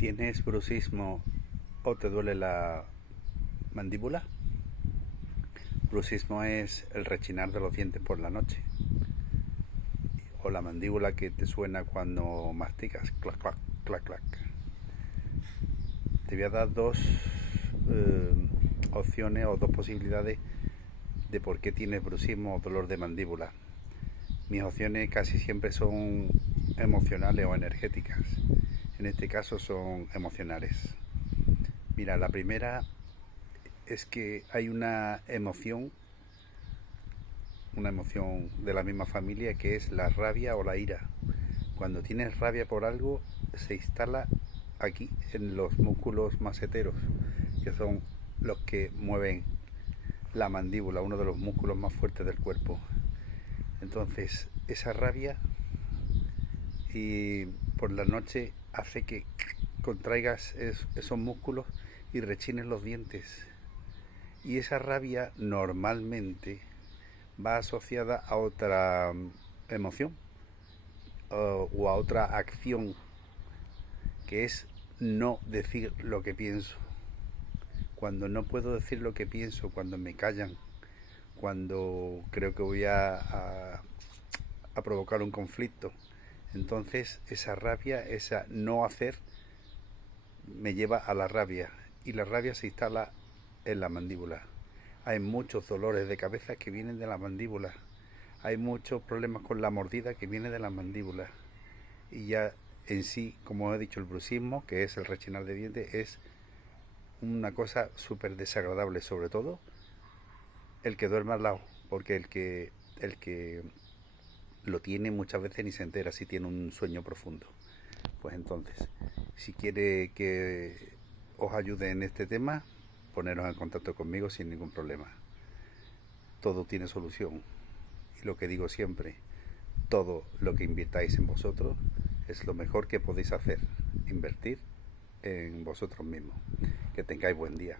¿Tienes bruxismo o te duele la mandíbula? Bruxismo es el rechinar de los dientes por la noche, o la mandíbula que te suena cuando masticas, clac, clac, clac, clac. Te voy a dar dos opciones o dos posibilidades de por qué tienes bruxismo o dolor de mandíbula. Mis opciones casi siempre son emocionales o energéticas. En este caso son emocionales. Mira, la primera es que hay una emoción de la misma familia, que es la rabia o la ira. Cuando tienes rabia por algo, se instala aquí en los músculos maseteros, que son los que mueven la mandíbula, uno de los músculos más fuertes del cuerpo. Entonces, esa rabia y por la noche hace que contraigas esos músculos y rechines los dientes. Y esa rabia normalmente va asociada a otra emoción o a otra acción, que es no decir lo que pienso. Cuando no puedo decir lo que pienso, cuando me callan, cuando creo que voy a provocar un conflicto, entonces esa rabia, esa no hacer, me lleva a la rabia, y la rabia se instala en la mandíbula. Hay muchos dolores de cabeza que vienen de la mandíbula. Hay muchos problemas con la mordida que viene de la mandíbula. Y ya en sí, como he dicho, el bruxismo, que es el rechinar de dientes, es una cosa súper desagradable, sobre todo el que duerme al lado, porque el que lo tiene muchas veces ni se entera si tiene un sueño profundo. Pues entonces, si quiere que os ayude en este tema, poneros en contacto conmigo sin ningún problema. Todo tiene solución. Y lo que digo siempre, todo lo que invirtáis en vosotros es lo mejor que podéis hacer. Invertir en vosotros mismos. Que tengáis buen día.